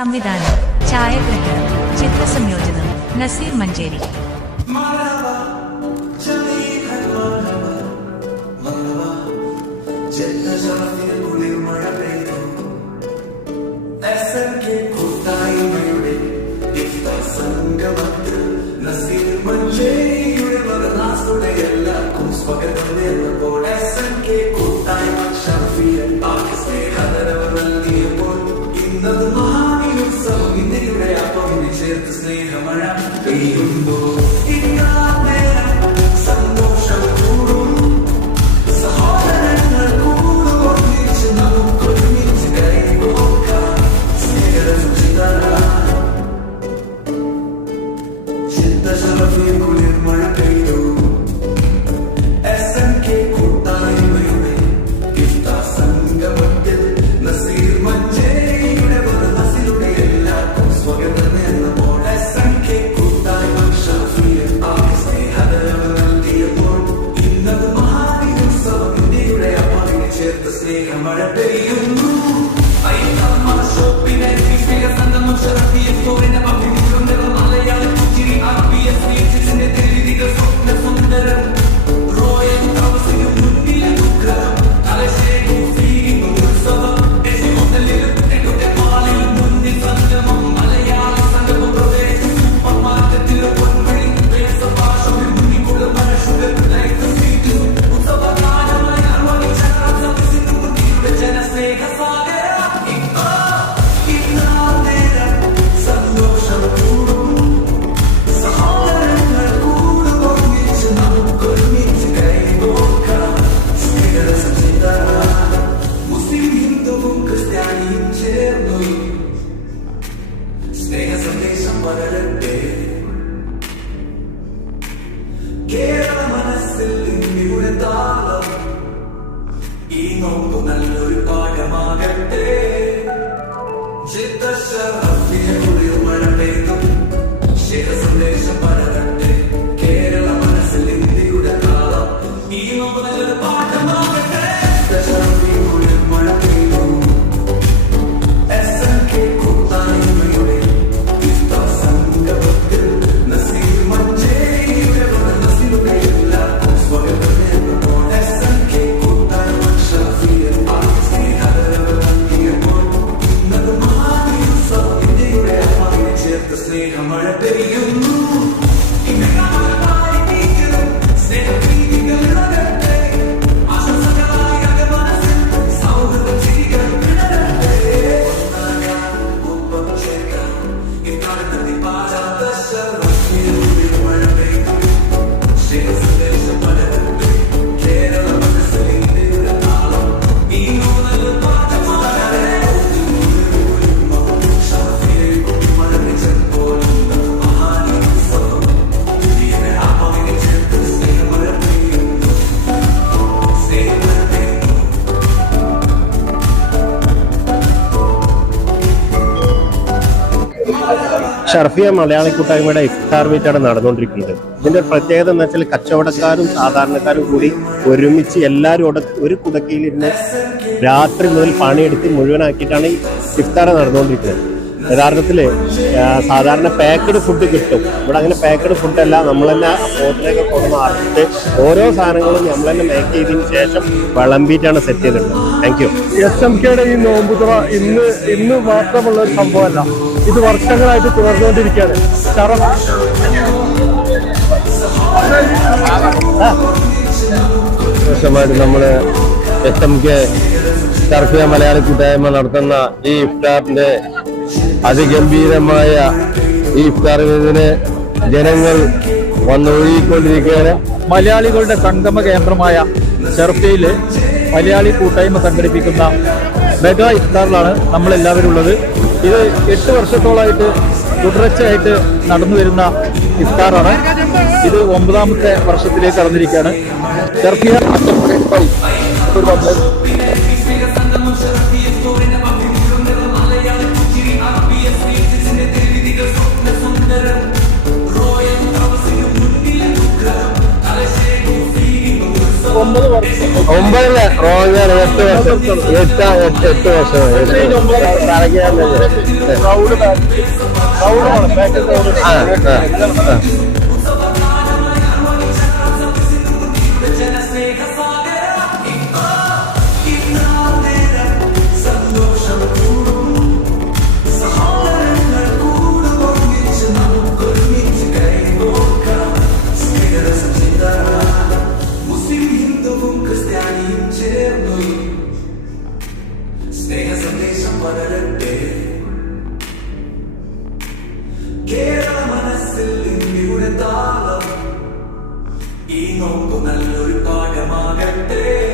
സംവിധാനം, ഛായാഗ്രഹണം, ചിത്രസംയോജനം നസീർ മഞ്ചേരി. ഷർഫിയ മലയാളി കൂട്ടായ്മയുടെ ഇഫ്താർ മീറ്റാണ് നടന്നുകൊണ്ടിരിക്കുന്നത്. ഇതിന്റെ പ്രത്യേകത എന്ന് വെച്ചാൽ കച്ചവടക്കാരും സാധാരണക്കാരും കൂടി ഒരുമിച്ച് എല്ലാവരും ഒരു കുടക്കയിലിരുന്ന് രാത്രി മുതൽ പണിയെടുത്ത് മുഴുവനാക്കിയിട്ടാണ് ഈ ഇഫ്താർ നടന്നുകൊണ്ടിരിക്കുന്നത്. യഥാർത്ഥത്തിൽ സാധാരണ പാക്കഡ് ഫുഡ് കിട്ടും. ഇവിടെ അങ്ങനെ പാക്കഡ് ഫുഡല്ല, നമ്മൾ തന്നെ പോത്തിനൊക്കെ കൊണ്ടുവന്ന് അറുത്ത് ഓരോ സാധനങ്ങളും നമ്മൾ തന്നെ മേക്ക് ചെയ്തതിന് ശേഷം വിളമ്പിയിട്ടാണ് സെറ്റ് ചെയ്തിട്ടുള്ളത്. Thank you. SMKയുടെ ഈ നോമ്പുതുറ ഇന്ന് മാത്രമുള്ള ഒരു സംഭവമല്ല, ഇത് വർഷങ്ങളായിട്ട് തുടർന്നുകൊണ്ടിരിക്കുകയാണ്. വർഷമായിട്ട് നമ്മള് SMK ഷർഫിയ മലയാളി കൂട്ടായ്മ നടത്തുന്ന ഈ ഇഫ്താറിന്റെ അതിഗംഭീരമായ ഈ ഇഫ്താറിന് ജനങ്ങൾ വന്നൊഴുകിക്കൊണ്ടിരിക്കുകയാണ്. മലയാളികളുടെ സംഗമ കേന്ദ്രമായ ഷർഫിയയില് മലയാളി കൂട്ടായ്മ സംഘടിപ്പിക്കുന്ന മെഗാ ഇഫ്താറിലാണ് നമ്മളെല്ലാവരും ഉള്ളത്. ഇത് 8 വർഷത്തോളമായിട്ട് തുടർച്ചയായിട്ട് നടന്നു വരുന്ന ഇഫ്താറാണ്. ഇത് 9ാമത്തെ വർഷത്തിലേക്ക് കടന്നിരിക്കുകയാണ്. ഷർഫിയ 9 വർഷം 9 റോങ്ങാണ് 8 വർഷം 8 വർഷമായി പ്രൗഡ് ബാക്ക് ഈ നോക്കു നല്ലൊരു പാഠമാകട്ടെ.